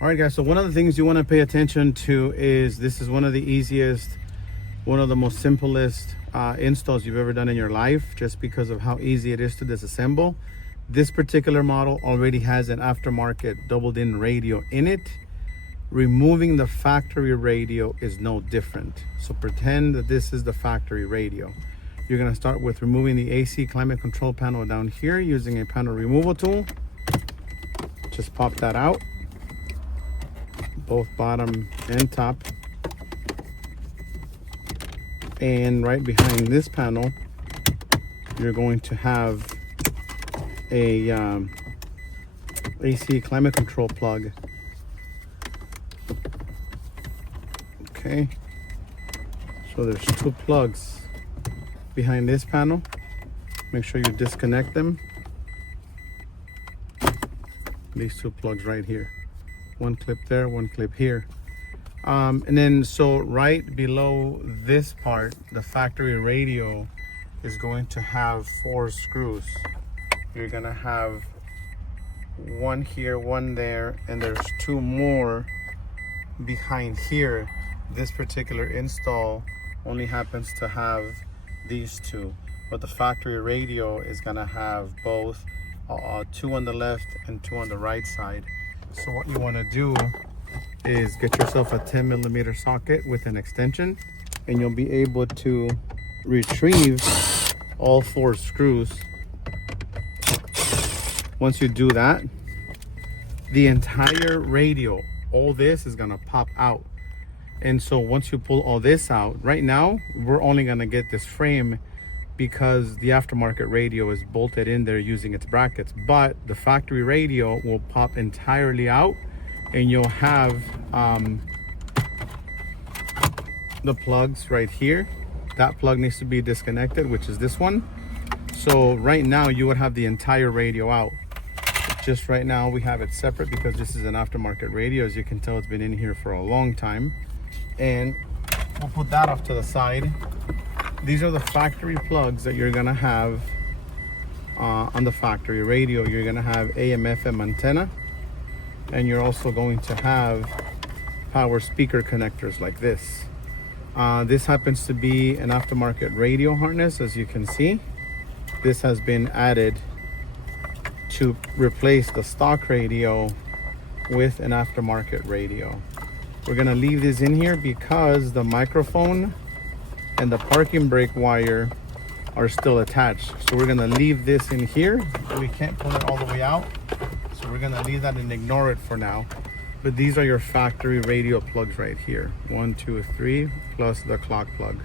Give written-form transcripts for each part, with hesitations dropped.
All right, guys, so one of the things you want to pay attention to is this is one of the easiest, one of the most simplest installs you've ever done in your life, just because of how easy it is to disassemble. This particular model already has an aftermarket doubled-in radio in it. Removing the factory radio is no different. So pretend that this is the factory radio. You're going to start with removing the AC climate control panel down here using a panel removal tool. Just pop that out, both bottom and top. And right behind this panel, you're going to have a AC climate control plug. Okay, so there's two plugs behind this panel. Make sure you disconnect them. These two plugs right here. One clip there, one clip here. And then so right below this part, the factory radio is going to have 4 screws. You're gonna have one here, one there, and there's 2 more behind here. This particular install only happens to have these 2, but the factory radio is gonna have both 2 on the left and 2 on the right side. So what you want to do is get yourself a 10mm socket with an extension, and you'll be able to retrieve all 4 screws. Once you do that, the entire radio, all this is gonna pop out. And so once you pull all this out, right now we're only gonna get this frame because the aftermarket radio is bolted in there using its brackets, but the factory radio will pop entirely out, and you'll have the plugs right here. That plug needs to be disconnected, which is this one. So right now you would have the entire radio out. Just right now we have it separate because this is an aftermarket radio. As you can tell, it's been in here for a long time. And we'll put that off to the side. These are the factory plugs that you're gonna have on the factory radio. You're gonna have AM/FM antenna, and you're also going to have power speaker connectors like this. This happens to be an aftermarket radio harness, as you can see. This has been added to replace the stock radio with an aftermarket radio. We're gonna leave this in here because the microphone and the parking brake wire are still attached. So we're gonna leave this in here. We can't pull it all the way out, so we're gonna leave that and ignore it for now. But these are your factory radio plugs right here. 1, 2, 3, plus the clock plug.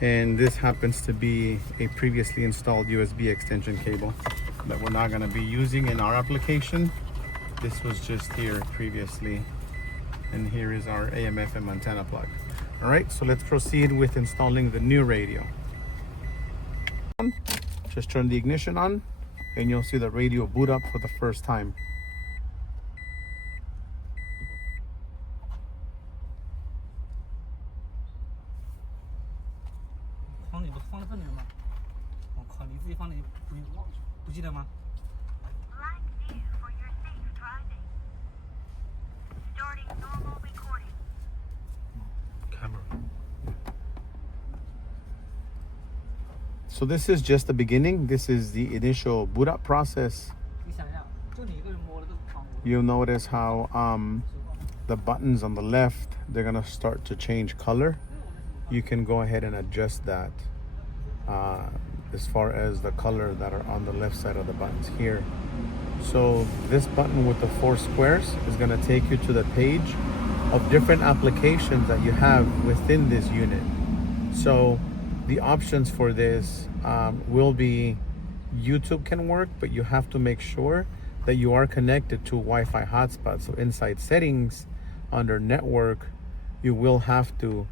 And this happens to be a previously installed USB extension cable that we're not gonna be using in our application. This was just here previously. And here is our AM/FM antenna plug. All right, so let's proceed with installing the new radio. Just turn the ignition on and you'll see the radio boot up for the first time. So this is just the beginning. This is the initial boot up process. You'll notice how the buttons on the left, they're gonna start to change color. You can go ahead and adjust that as far as the color that are on the left side of the buttons here. So this button with the 4 squares is gonna take you to the page of different applications that you have within this unit. So the options for this will be YouTube can work, but you have to make sure that you are connected to Wi-Fi hotspot. So inside settings, under network, you will have to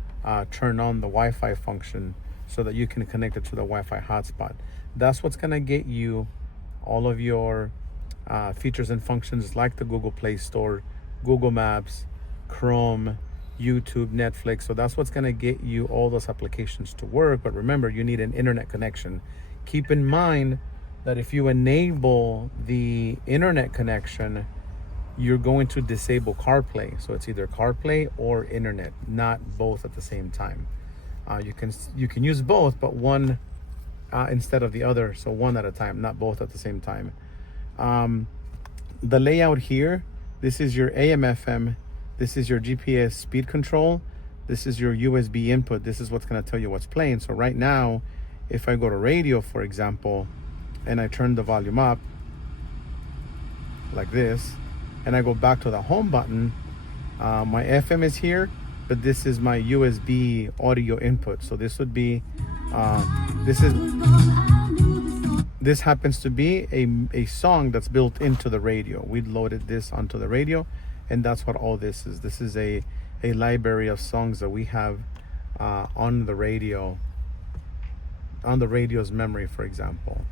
turn on the Wi-Fi function so that you can connect it to the Wi-Fi hotspot. That's what's gonna get you all of your features and functions like the Google Play Store, Google Maps, Chrome, YouTube, Netflix. So that's what's going to get you all those applications to work. But remember, you need an internet connection. Keep in mind that if you enable the internet connection, you're going to disable CarPlay. So it's either CarPlay or internet, not both at the same time. You can use both, but one instead of the other. So one at a time, not both at the same time. The layout here, this is your AM/FM, this is your GPS speed control, this is your USB input. This is what's going to tell you what's playing. So right now, if I go to radio, for example, and I turn the volume up like this, and I go back to the home button, my FM is here, but this is my USB audio input. So this would be, this happens to be a song that's built into the radio. We loaded this onto the radio, and that's what all this is. This is a library of songs that we have on the radio, on the radio's memory, for example.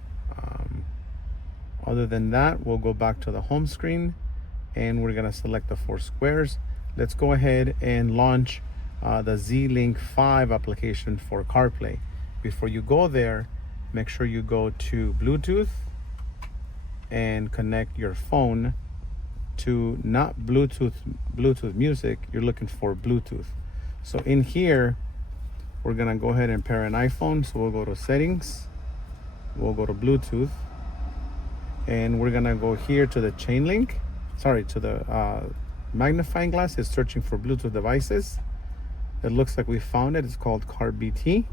Other than that, we'll go back to the home screen, and we're gonna select the 4 squares. Let's go ahead and launch the Z-Link 5 application for CarPlay. Before you go there, make sure you go to Bluetooth and connect your phone to not Bluetooth music. You're looking for Bluetooth. So in here, we're gonna go ahead and pair an iPhone. So we'll go to settings, we'll go to Bluetooth, and we're gonna go here to the chain link, to the magnifying glass. It's searching for Bluetooth devices. It looks like we found it. It's called CarBT.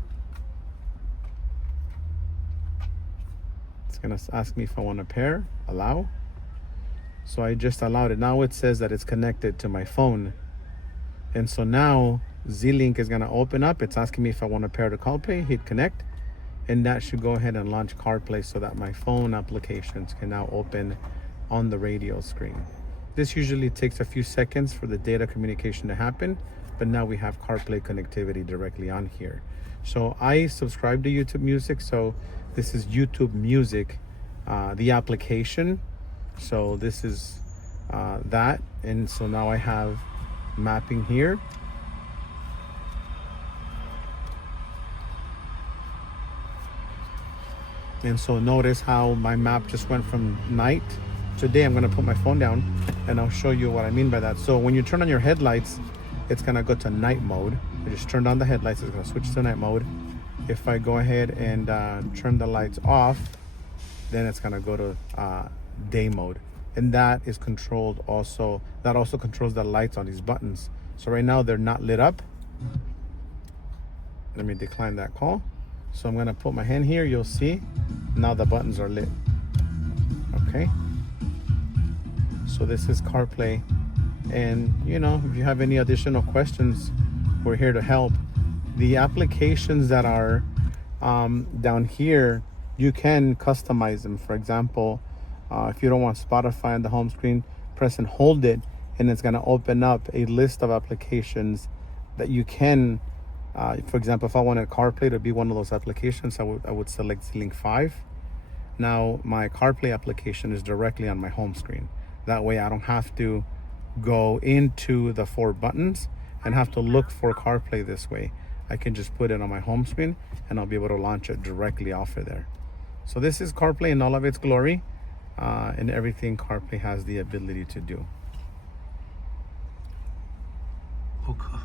It's gonna ask me if I want to pair, allow. So I just allowed it. Now it says that it's connected to my phone. And so now Z-Link is gonna open up. It's asking me if I want to pair to CarPlay, hit connect. And that should go ahead and launch CarPlay so that my phone applications can now open on the radio screen. This usually takes a few seconds for the data communication to happen, but now we have CarPlay connectivity directly on here. So I subscribe to YouTube Music, so this is YouTube Music, the application. So this is that, and so now I have mapping here. And so notice how my map just went from night to day. I'm gonna put my phone down and I'll show you what I mean by that. So when you turn on your headlights, it's gonna go to night mode. I just turned on the headlights, it's gonna switch to night mode. If I go ahead and turn the lights off, then it's gonna go to day mode. And that is controlled also, that also controls the lights on these buttons. So right now they're not lit up. Let me decline that call. So I'm gonna put my hand here, you'll see, now the buttons are lit, okay? So this is CarPlay. And you know, if you have any additional questions, we're here to help. The applications that are down here, you can customize them. For example, if you don't want Spotify on the home screen, press and hold it, and it's gonna open up a list of applications that you can, for example, if I wanted CarPlay to be one of those applications, I would select Z-Link 5. Now my CarPlay application is directly on my home screen. That way I don't have to go into the 4 buttons and have to look for CarPlay this way. I can just put it on my home screen and I'll be able to launch it directly off of there. So this is CarPlay in all of its glory, and everything CarPlay has the ability to do. Okay.